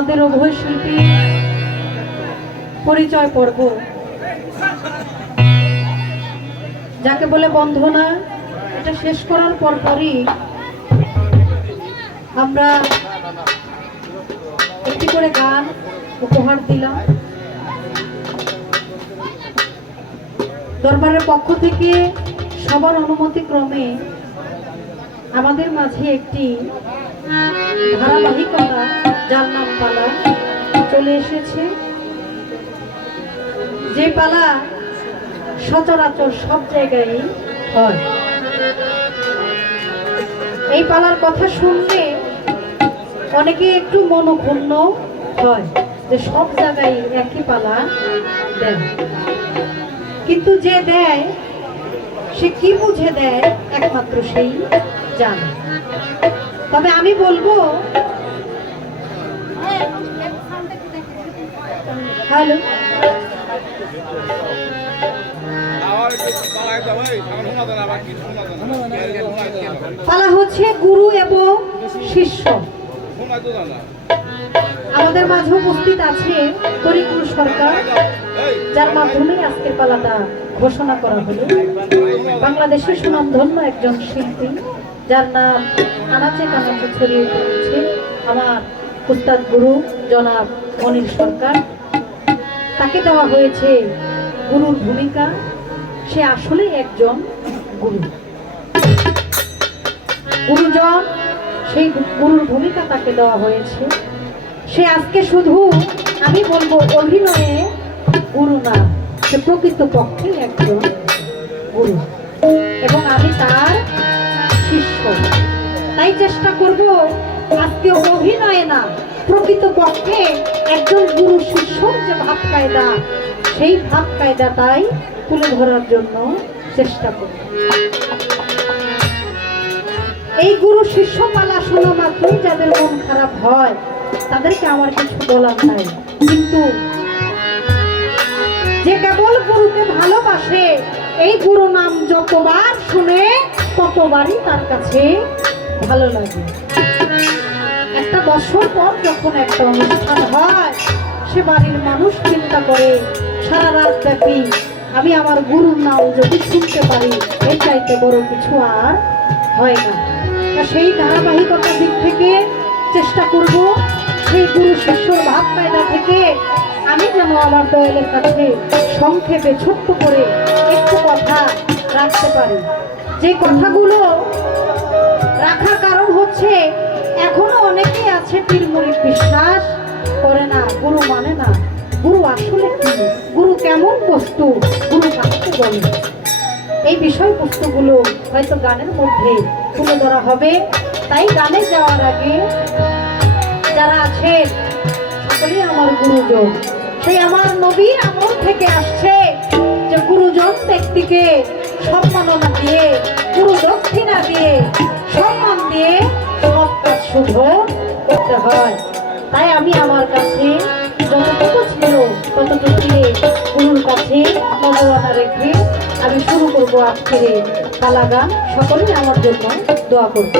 আমাদের অভয় শিল্পী পরিচয় পর্ব। যাকে বলে বন্ধনা এটা শেষ করার পর পরই আমরা একটি করে গান উপহার দিলাম। দরবারের পক্ষ থেকে সবার অনুমতি ক্রমে আমাদের মাঝে একটি ধারাবাহিকতা, যার নাম পালা, চলে এসেছে। যে পালা সচরাচর সব জায়গায় হয়। এই পালার কথা শুনলে অনেকে একটু মনক্ষুণ্ণ হয় যে সব জায়গায় একই পালা দেয়। কিন্তু যে দেয়, সে কি বুঝে দেয়, একমাত্র সেই জানে। তবে আমি বলব, হ্যালো। পালা হচ্ছে গুরু এবং শিষ্য। আমাদের মাঝে উপস্থিত আছে তরিকুল সরকার, যার মাধ্যমে আজকের পালাটা ঘোষণা করা হলো। বাংলাদেশের সুনামধন্য একজন শিল্পী, যার নাম আনাচে কানাচে ছড়িয়ে পড়েছে আমার উস্তাদ গুরু জনাব অনিল সরকার। তাকে দেওয়া হয়েছে গুরুর ভূমিকা। সে আসলেই একজন গুরু। গুরুজন, সেই গুরুর ভূমিকা তাকে দেওয়া হয়েছে। সে আজকে শুধু, আমি বলব, অভিনয়ে গুরু না, সে প্রকৃত পক্ষে একজন গুরু। এবং আমি তার শিষ্য। তাই চেষ্টা করব আজকে অভিনয়ে না প্রকৃত পক্ষে একজন গুরু শিষ্যর যে ভাব কায়দা সেই ভাব কায়দাটাই তুলে ধরার জন্য চেষ্টা করব। এই গুরু শিষ্য পালা শোনা মাত্রই যাদের মন খারাপ হয়, তাদেরকে আমার কিছু বলার নাই। কিন্তু যে কেবল গুরুকে ভালোবাসে, এই গুরু নাম যতবার শুনে ততবারই তার কাছে ভালো লাগে। একটা বছর পর যখন একটা অনুষ্ঠান হয়, সে বাড়ির মানুষ চিন্তা করে, সারা রাত ব্যাপী আমি আমার গুরুর নাম যদি শুনতে পারি এই চাইতে বড় কিছু আর হয় না। সেই ধারাবাহিকতার দিক থেকে চেষ্টা করব, সেই গুরু শিষ্যর ভাব কায়দা থেকে আমি যেন আমার দয়ালের কাছে সংক্ষেপে ছোট্ট করে একটু কথা রাখতে পারি। যে কথাগুলো রাখার কারণ হচ্ছে, এখনও অনেকেই আছে পীরমুড়ি বিশ্বাস করে না, গুরু মানে না। গুরু আসলে গুরু কেমন বস্তু? গুরু কাকে বলে? এই বিষয়বস্তুগুলো হয়তো গানের মধ্যে তুলে ধরা হবে। তাই গানে যাওয়ার আগে যারা আছেন, সকলেই আমার গুরুজন। সেই আমার নবীর আমল থেকে আসছে যে গুরুজন ব্যক্তিকে সম্মাননা দিয়ে গুরু দক্ষিণা দিয়ে, সম্মান দিয়ে সব কাজ শুভ করতে হয়। তাই আমি আমার কাছে যতটুকু ছিল, ততটুকু দিয়ে গুরুর কাছে নবরণা রেখে আমি শুরু করব আজকের পালা গান সকলেই আমার জন্য দোয়া করব।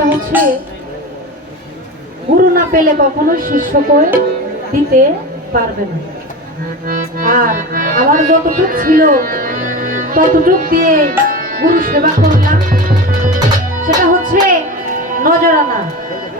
সেটা হচ্ছে, গুরু না পেলে কখনো শিষ্যকে দিতে পারবে না। আর আমার যতটুক ছিল, ততটুক দিয়ে গুরু সেবা করলাম। সেটা হচ্ছে নজরানা।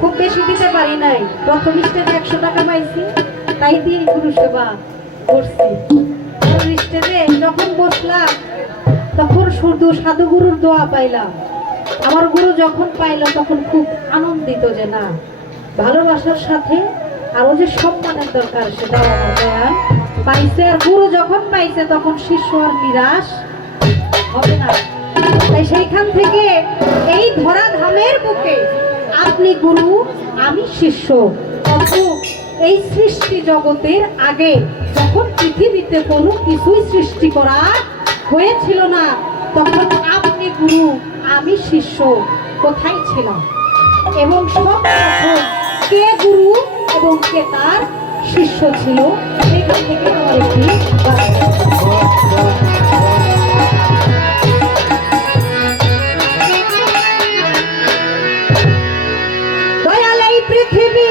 খুব বেশি দিতে পারি নাই। প্রথম স্টেজে একশো টাকা পাইছি, তাই দিয়ে গুরু সেবা করছি। প্রথম স্টেজে যখন বসলাম, তখন শুধু সাধু গুরুর দোয়া পাইলাম। আমার গুরু যখন পাইলো, তখন খুব আনন্দিত যে না, ভালোবাসার সাথে আরও যে সম্মানের দরকার সেটাও আমার দয়াল পাইছে। আর গুরু যখন পাইছে, তখন শিষ্য আর নিরাশ হবে না। তাই সেইখান থেকে এই ধরা ধামের বুকে আপনি গুরু, আমি শিষ্য। এই সৃষ্টি জগতের আগে যখন পৃথিবীতে কোনো কিছুই সৃষ্টি করা হয়েছিল না, তখন আপনি গুরু আমি শিষ্য, কোথায় ছিলাম? এবং সব কে গুরু এবং কে তার শিষ্য ছিল, সেখান থেকে আমার একটি দয়াল এই পৃথিবী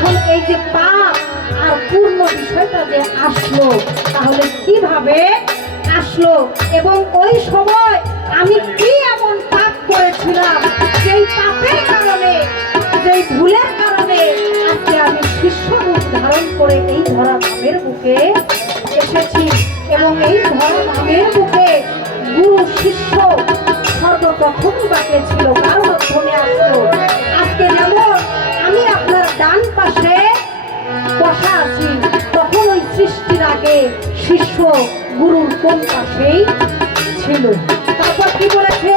তখন এই যে পাপ আর পূর্ণ বিষয়টা যে আসলো, তাহলে কীভাবে আসলো? এবং ওই সময় আমি কি এমন পাপ করেছিলাম? সেই পাপের কারণে, যেই ভুলের কারণে আজকে আমি শিষ্য রূপ ধারণ করে এই ধরা ধামের বুকে এসেছি। এবং এই ধরা ধামের বুকে গুরু শিষ্য সর্বপ্রথম বাকে ছিল, কার মাধ্যমে আসলো? আজকে যেমন গুরুর কোন পাশেই ছিল তারপর কি বলেছে?